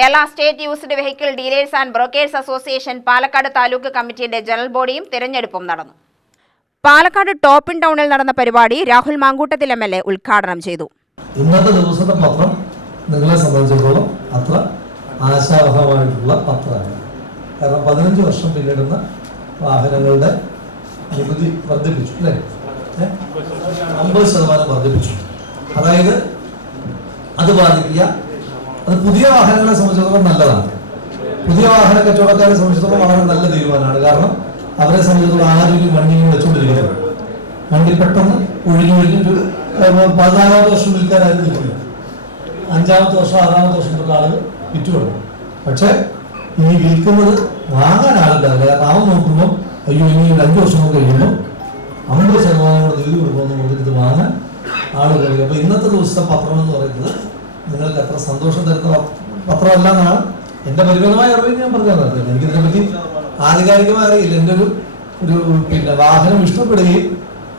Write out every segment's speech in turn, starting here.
Kerala state used vehicle dealers and brokers association Palakkad taluk കമ്മിറ്റിയുടെ general ബോഡിയും തിരഞ്ഞെടുപ്പും നടന്നു. പാലക്കാട് ടോപ്പ് ഇൻ ടൗണിൽ നടന്ന പരിപാടി രാഹുൽ മാങ്കൂട്ടത്തിൽ MLA ഉദ്ഘാടനം ചെയ്തു. ഇന്നത്തെ ദിവസത്തെ പത്രം നിങ്ങളെ സംബന്ധിച്ചിടത്തോളം അത്ര ആശാവഹമായിട്ടുള്ള പത്രമാണ്. കാരണം 15 വർഷം പിന്നിടുന്ന വാഹനങ്ങളുടെ നികുതി വർദ്ധിപ്പിച്ചു, അല്ലേ? 50% വർദ്ധിപ്പിച്ചു. അതായത് അത് ബാധിക്കുക, അത് പുതിയ വാഹനങ്ങളെ സംബന്ധിച്ചിടത്തോളം നല്ലതാണ്. പുതിയ വാഹന കച്ചവടക്കാരെ സംബന്ധിച്ചിടത്തോളം വളരെ നല്ല തീരുമാനമാണ്. കാരണം അവരെ സംബന്ധിച്ചിടത്തോളം ആരോഗ്യം വണ്ടിയും വെച്ചുകൊണ്ടിരിക്കുന്നത്. വണ്ടി പെട്ടെന്ന് ഒഴിഞ്ഞൊഴിഞ്ഞൊരു 14ാമത്തെ വർഷം വിൽക്കാനായിരുന്നു നിൽക്കില്ല. 5ാമത്തെ വർഷം 6ാമത്തെ വർഷം തൊട്ട് ആളുകൾ വിറ്റുകൊടുക്കും. പക്ഷെ ഈ വിൽക്കുന്നത് വാങ്ങാൻ ആളുണ്ടാവില്ല. കാരണം അവൻ നോക്കുമ്പോൾ അയ്യോ ഇനി 5 വർഷം കഴിയുമ്പോൾ 50% നികുതി കൊടുക്കുമെന്ന് പറഞ്ഞിട്ട് ഇത് വാങ്ങാൻ ആളുകൾ കഴിയും. അപ്പൊ ഇന്നത്തെ ദിവസത്തെ പത്രം എന്ന് പറയുന്നത് നിങ്ങൾക്ക് എത്ര സന്തോഷം തരുന്ന പത്രമല്ല എന്നാണ് എന്റെ പരിമിതമായ അറിവ് ഞാൻ പറഞ്ഞു തന്നത്. എനിക്കിതിനെപ്പറ്റി ആധികാരികമായി അറിയില്ല. എൻ്റെ ഒരു വാഹനം ഇഷ്ടപ്പെടുകയും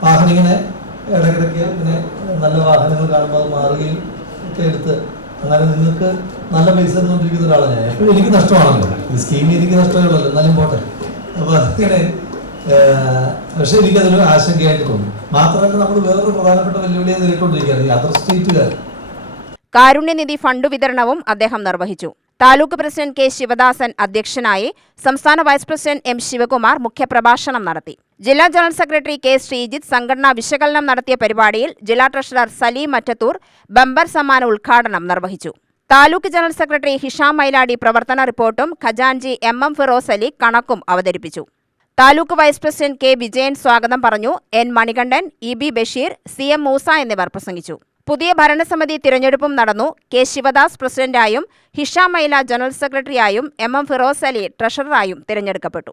വാഹനം ഇങ്ങനെ ഇടയ്ക്കിടയ്ക്ക് ഇങ്ങനെ നല്ല വാഹനങ്ങൾ കാണുമ്പോൾ അത് മാറുകയും ഒക്കെ എടുത്ത് അങ്ങനെ നിങ്ങൾക്ക് നല്ല പൈസ തന്നുകൊണ്ടിരിക്കുന്ന ഒരാളാണ് ഞാൻ. എപ്പോഴും എനിക്ക് നഷ്ടമാണല്ലോ, ഈ സ്കീമിൽ എനിക്ക് നഷ്ടമുള്ളല്ലോ, എന്നാലും പോട്ടെ. അപ്പൊ അതിങ്ങനെ പക്ഷെ എനിക്കതൊരു ആശങ്കയായിട്ട് തോന്നി. മാത്രമല്ല നമ്മൾ വേറൊരു പ്രധാനപ്പെട്ട വെല്ലുവിളിയെ നേരിട്ടുകൊണ്ടിരിക്കുകയാണ് ഈ അതർ സ്റ്റേറ്റുകാർ. കാരുണ്യനിധി ഫണ്ട് വിതരണവും അദ്ദേഹം നിർവഹിച്ചു. Taluk president K. ശിവദാസൻ അധ്യക്ഷനായി. സംസ്ഥാന വൈസ് പ്രസിഡന്റ് M. ശിവകുമാർ മുഖ്യപ്രഭാഷണം നടത്തി. ജില്ലാ ജനറൽ സെക്രട്ടറി K. ശ്രീജിത്ത് സംഘടനാ വിശകലനം നടത്തിയ പരിപാടിയിൽ ജില്ലാ ട്രഷറർ സലീം മറ്റത്തൂർ ബമ്പർ സമ്മാന ഉദ്ഘാടനം നിർവഹിച്ചു. താലൂക്ക് ജനറൽ സെക്രട്ടറി ഹിഷാം മൈലാടി പ്രവർത്തന റിപ്പോർട്ടും ഖജാൻജി MM. ഫിറോസ് അലി കണക്കും അവതരിപ്പിച്ചു. Taluk vice president K. Vijayan സ്വാഗതം പറഞ്ഞു. N. Manikandan, EB. Basheer, CM. Musa എന്നിവർ പ്രസംഗിച്ചു. പുതിയ ഭരണസമിതി തിരഞ്ഞെടുപ്പും നടന്നു. K. ശിവദാസ് പ്രസിഡന്റായും ഹിഷാം മൈല ജനറൽ സെക്രട്ടറിയായും MM. ഫിറോസ് അലി ട്രഷററായും തിരഞ്ഞെടുക്കപ്പെട്ടു.